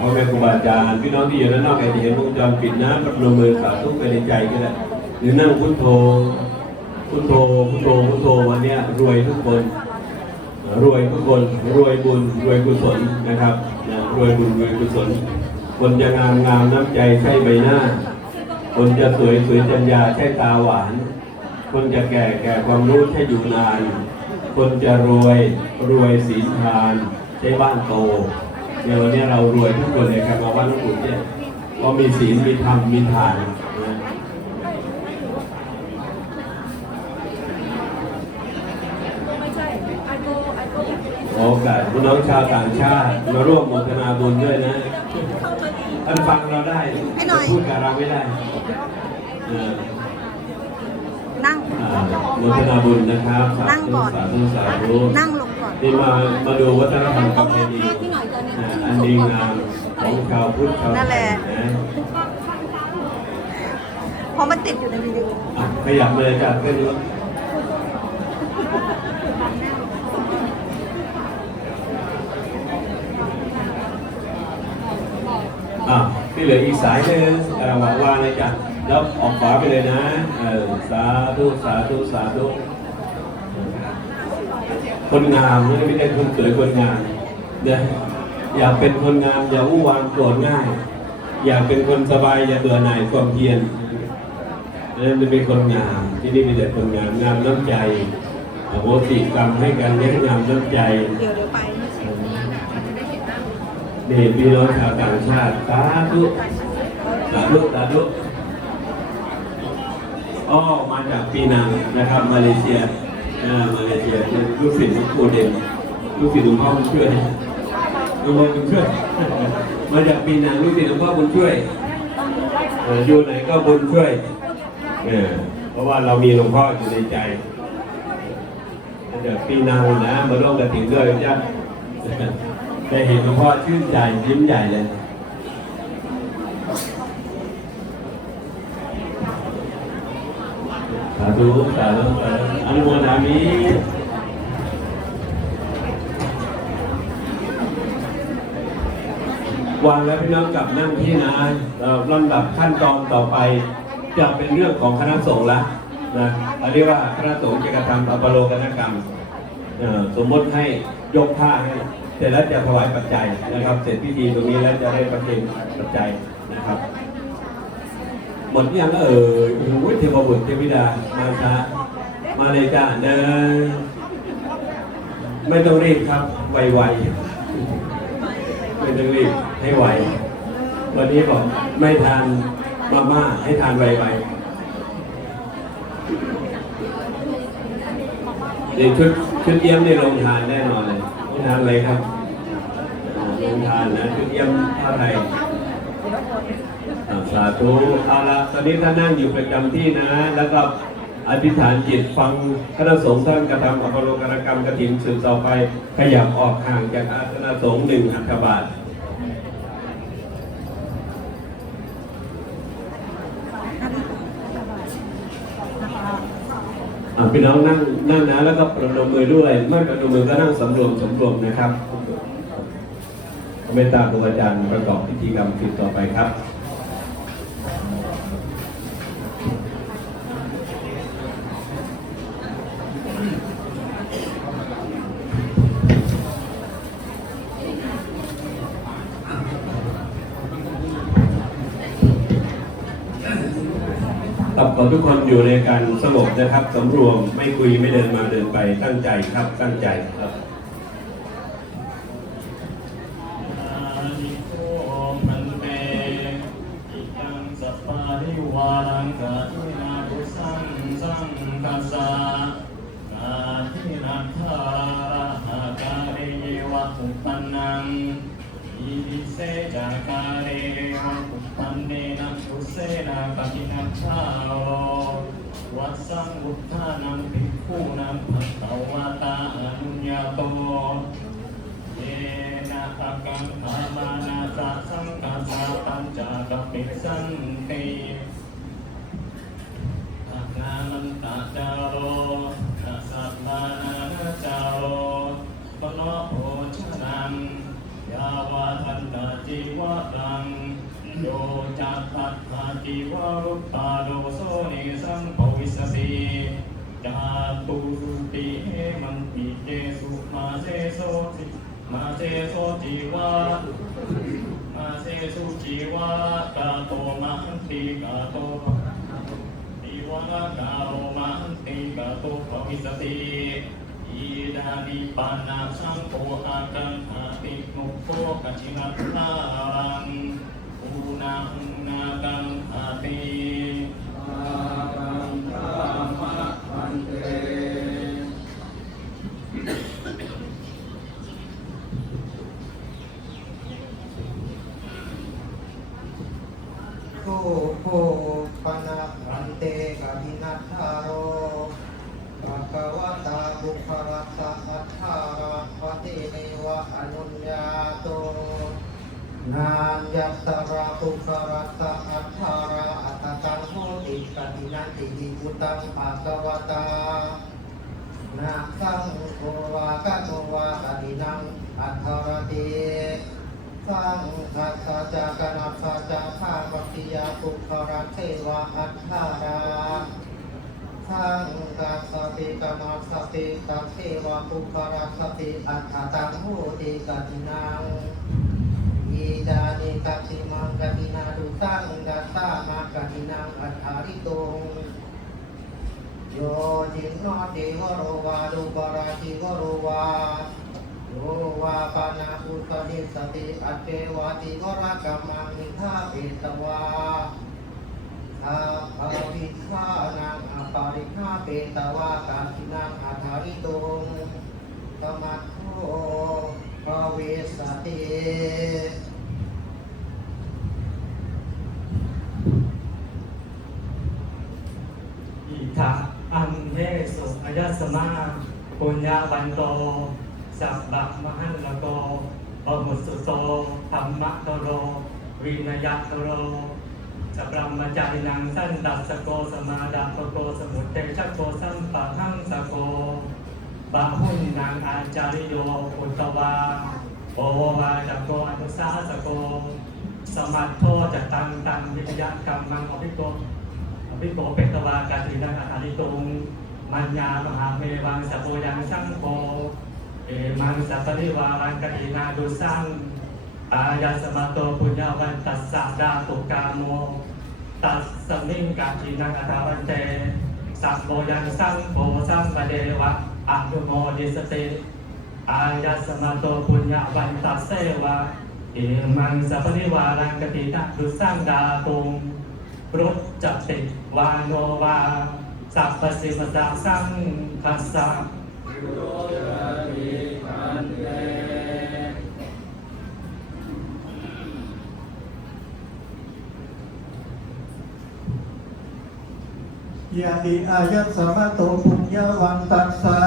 พ่อแม่ครูบาอาจารย์พี่น้องที่อยู่ด้านนอกอาจจะเห็นวงจรปิดนะประนมมือสาธุไปในใจก็ได้หรือนั่งพุทโธพุทโธพุทโธพุทโธวันนี้รวยทุกคน รวยทุกคน รวยบุญรวยกุศลนะครับรวยบุญรวยกุศล คนจะงามงามน้ำใจใช่ใบหน้า คนจะสวยสวยจัญญาใช่ตาหวาน คนจะแก่แก่ความรู้ใช่อยู่นาน คนจะรวยรวยศีลทานใช่บ้านโต เดี๋ยววันนี้เรารวยทุกคนเลยครับมาวัดหลวงปู่เนี่ยเพราะมีศีลมีธรรมมีทานนะไม่ใช่ I go I go โอกาสพี่น้องชาวต่างชาติมาร่วมโมทนาบุญด้วยนะเข้ามาดีท่านฟังเราได้ให้หน่อยพูดกับเราไม่ได้เออนั่งอ่าโมทนาบุญนะครับสานั่งธุก่อนสาธุสาธุนั่งลงก่อ นนี่มามาดูวัฒนธรรมประเพณีอันดีงามของชาวพุทธชาวนั่นไทแหยละนะเพราะมันติดอยู่ในวิดีโออะขยับเลยจากขึ้นรถอะที่เหลืออีกสายหนึ่งเอ่อวางวางเลยจ้ะแล้วออกขวาไปเลยนะ เออ สาธุ สาธุ สาธุ คนงามไม่ไม่ได้คนสวยคนงามเนี่ยอยาเป็นคนงามอย่าอู้วางโกรธง่าย อย่าเป็นคนสบายอย่าเบื่อหน่ายความเพียรนั่นเป็นคนงามที่นี่มีแต่คนงามงามน้ำใจอโหสิกรรมให้กันเลี้ยงงามน้ำใจเดี๋ยวเดี๋ยวไปนี่พี่น้องชาวต่างชาติสาธุสาธุสาธุอ้อมาจากปีนังนะครับมาเลเซีย มาเลเซียลูกศิษย์หลวงปู่เด่นลูกศิษย์หลวงพ่อบุญช่วยหลวงพ่อบุญช่วย มาจากปีนังลูกศิษย์หลวงพ่อบุญช่วยอยู่ไหนก็บุญช่วยเออเพราะว่าเรามีหลวงพ่ออยู่ในใจเดี๋ยวปีนังนะมาร่วมกระถิ่นด้วยจ้ะได้เห็นหลวงพ่อชื่นใจยิ้มใหญ่เลย สา ธุสาธุสาธุอนุโมทนามิวางแล้วพี่น้องกลับนั่งที่นะเอ่อลำดับขั้นตอนต่อไป จะเป็นเรื่องของคณะสงฆ์ละนะอันนี้ว่าคณะสงฆ์จะกระทำอัปโลกนกรรมสมมติให้ยกผ้าให้เสร็จแล้วจะถวายปัจจัยนะครับ เสร็จพิธีตรงนี้แล้วจะได้ประเคนปัจจัยนะครับ หมดยังเออโอ้โหเทวบุตรเทวิดามาช้ามาเลยจ้าเดินไม่ต้องรีบครับไวๆไม่ต้องรีบให้ไววันนี้บอกไม่ทานมาม่าให้ทานไวๆเดี๋ยวชุดชุดเยี่ยมนี่ลงทานแน่นอนเลยทานอะไรครับอ่าลงทานนะชุดเยี่ยมผ้าไทย สาธุเอาละตอนนี้ท่านนั่งอยู่ประจำที่นะ แล้วก็อธิษฐานจิตฟังคณะสงฆ์ท่านกระทำอัปโลกนกรรมกฐินสืบต่อไป ขยับออกห่างจากอาสนะสงฆ์หนึ่งอัฐบาทอาพี่น้องนั่งนั่งนะแล้วก็ประนมมือด้วยไม่ประนมมือก็นั่งสำรวมสำรวมนะครับเมตตาครูอาจารย์ประกอบพิธีกรรมสืบต่อไปครับ บขอทุกคนอยู่ในการสงบนะครับ สำรวมไม่คุยไม่เดินมาเดินไปตั้งใจครับตั้งใจครับะทินัทธาโรวัสสังอุทธานังภิกขุนังภัตตวาตาอนุญาโตเยนะภะกังขามานาสะสังกัสสะปัญจกปิสันติภะนามันตะจาโรนะสัพพานานาจาโรปโนโภชนังยาวาทันตาจีวารังโยจัตต ติวารุตตาโดโสเนสังภวิสติจาตุสุติเหมันติเจสุมาเจโสติมาเจโสติวามาเสสุจีวากาโตมันติกาโตติวากาโรมันติกาโตภวิสติอีดานิปานาสังโฆอากันหาติมุโคกัจินัตนารัง อุนาหุนากังอาติโกโกปนะรันเตกะหินัทธาโรภะคะวะตาบุคละสะอัฏฐาระปะเทเนวะอนุญญาโตนานยัสสะระปุคละสะอัฏฐาระอัตตตังโหติกะหินันติหิพุ ตัวตานาสังโฆวากะโตวากะดินังอัทธรติสังคัสสะจากนัสสะจาภาปติยาปุคระเทวะอัทธาราสังกัสสติกามัสสติตัเทวะปุคระสติอัฏฐตังโหติกะดินังอีดานิกัติมังกะดินาดุตังกัสสามากะดินังอัฏฐาริตุง โยจินโนติวโรวาดุปราติวโรวาโยวาปานาอุตนิสติอัจเจวาติวรกรรมังนิทาเปตวาอาภาวิฆานังอปาริฆาเปตวาการทินังอาธาริตุงตมัคโคภเวสติ อิทะอันเทสุอายส มาปุญญาบันโตสัพพะมหันละโกปมุสุโตธรรมะตโร วินยัตโรสัพพมจารินังสั้นดัสโกสมาดาปโกสมุตเตชะโกสัมปะหังสโกบาหุนนางอาจาริโยอุตวาโอวาจักโกอนุสาสโก สมัตโทจะตังตังวิทยากรรมังอภิโกอภิโกเปตวากาตินังอาหาริตุง มัญญามหาเมวังสะโพยังสังโฆเอมังสัพปริวารังกตินาดุสังอายาสมะโตปุญญาวันตัสสะดาตุกาโม ตัสสมิงกาตินังอัตาวันเตสัพโพยังสังโฆสัมปเดวะอะนุโมดิสติอายาสมะโตปุญญาวันตัสเสวะเอมังสัพปริวารังกตินาดุสังดาตุงรุจจติวาโนวา สัพพสิมสะสังคัสสะยาติอายัสมะโตปุญญาวันตัสสะ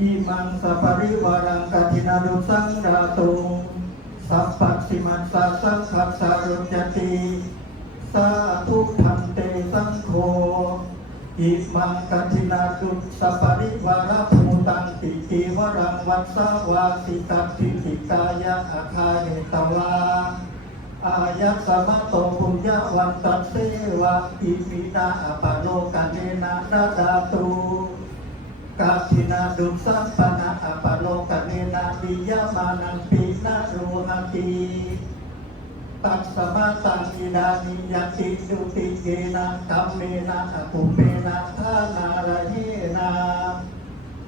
อิมังสปริวารังกตินาดุสังดาตุงสัพพัสิมันสาสังขัสสะรุจติสาธุพันเตสังโฆ อิมังกตินาดุสปริวาระภูตังติติวรังวัสสวาสิกัติติกายะอาคาเนตวาอายัสมะโตปุญญาวันตัสเสวะอิมินาอปโลกันเนนะนาดาตุกาทินาดุสัมปนะอปโลกันเนนะวิยามานังปีนาโรูหติ ตัสมาตังอิดานิยติสุติเกนะกัมเมนะอปุเปนะทานาระเยนะ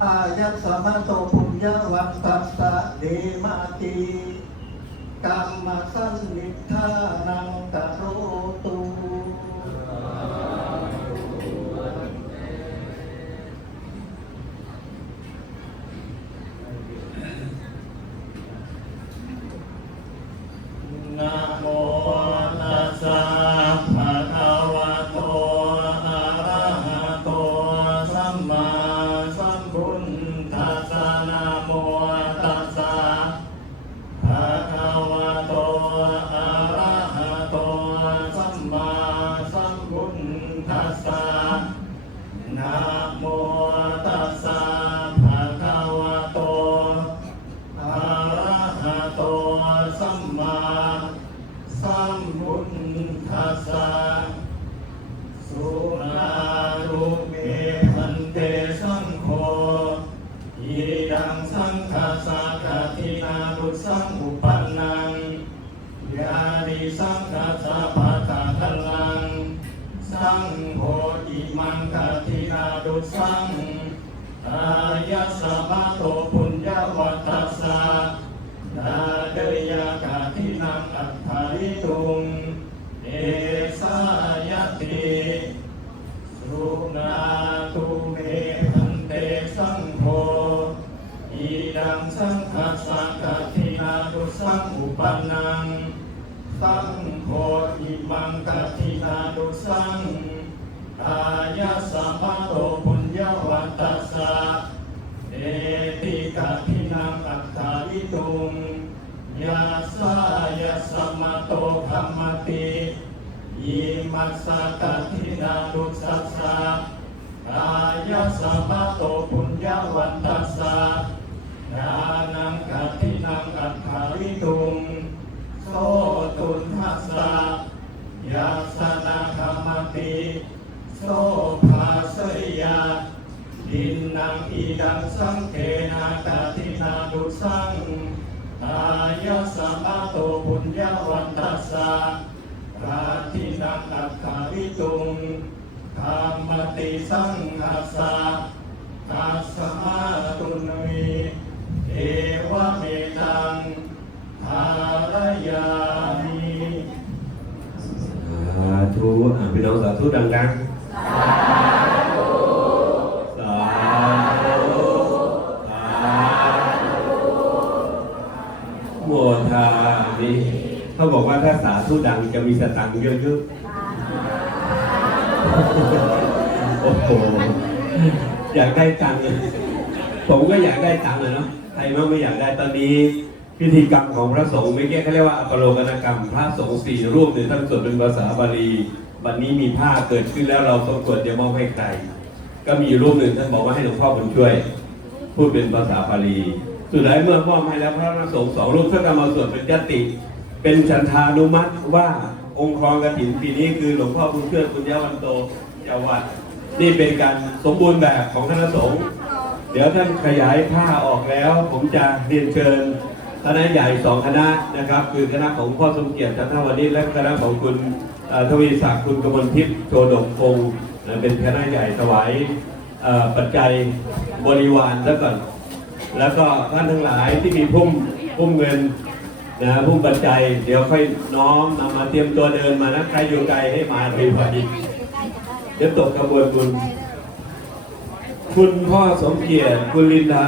อายัสมะโตปุญญาวัตตัสเดมาติกรรมสันนิธานังกโรตุ นาดุสังอายะสะมะโตปุญญาวัตตัสสะนาเดยากาทินังอัตถาริตุงเอสายติสุนาตุเมพันเตสังโฆอีดังสังฆสังฆทินาตุสังอุปนังสังโฆอิมังกัตินาดุสัง กายสัมปัโตปุญญาวัตตัสสะเอติกัพินังอัตถาวิตุงยาสายาสัมมาโตธรรมติยิมัสสะกัตินาดุสัสสะกายสัมปัโตปุญญาวัตตั ยังสังเกนากาตินาดุสังตายะสัมมาโตปุญญาวันตัสสะกาตินังอัตถาริตุงธรรมติสังหัสสะตัสสมาตุนีเอวะเมตังภารยามิสาธุพี่น้องสาธุดังๆ โมทามิเขาบอกว่าถ้าสาธุดังจะมีสตังค์เยอะๆโอ้โหอยากได้ตังค์เลยผมก็อยากได้ตังค์เลยเนาะใครมั่งไม่อยากได้ตอนนี้พิธีกรรมของพระสงฆ์ไม่แก้เขาเรียกว่าอปโลกนกรรม พระสงฆ์สี่รูปเนี่ยท่านสวดเป็นภาษาบาลีวันนี้มีผ้าเกิดขึ้นแล้วเราต้องกดจะมอบให้ใครก็มีรูปหนึ่งท่านบอกว่าให้หลวงพ่อบุญช่วย พูดเป็นภาษาบาลี สุดท้ายเมื่อมอบให้แล้วพระสงฆ์สองรูปท่านก็มาสวดเป็นยติ เป็นฉันทานุมัติว่าองค์ครองกฐินปีนี้คือหลวงพ่อบุญช่วยปุญญาวันโตเจ้าวัดนี่เป็นการสมบูรณ์แบบของคณะสงฆ์เดี๋ยวท่านขยายผ้าออกแล้ว ผมจะเรียนเชิญคณะใหญ่สองคณะนะครับ คือคณะของพ่อสมเกียรติจันทวณิชและคณะของคุณทวีศักดิ์คุณกมลทิพย์โชดกพงศ์เป็นคณะใหญ่ถวายปัจจัยบริวารแล้วก่อน แล้วก็ท่านทั้งหลายที่มีพุ่มพุ่มเงินนะพุ่มปัจจัย เดี๋ยวค่อยน้อมนำมาเตรียมตัวเดินมานะใครอยู่ไกลให้มาเร็วพอดีเดี๋ยวตกกระบวนบุญคุณพ่อสมเกียรติคุณลินดา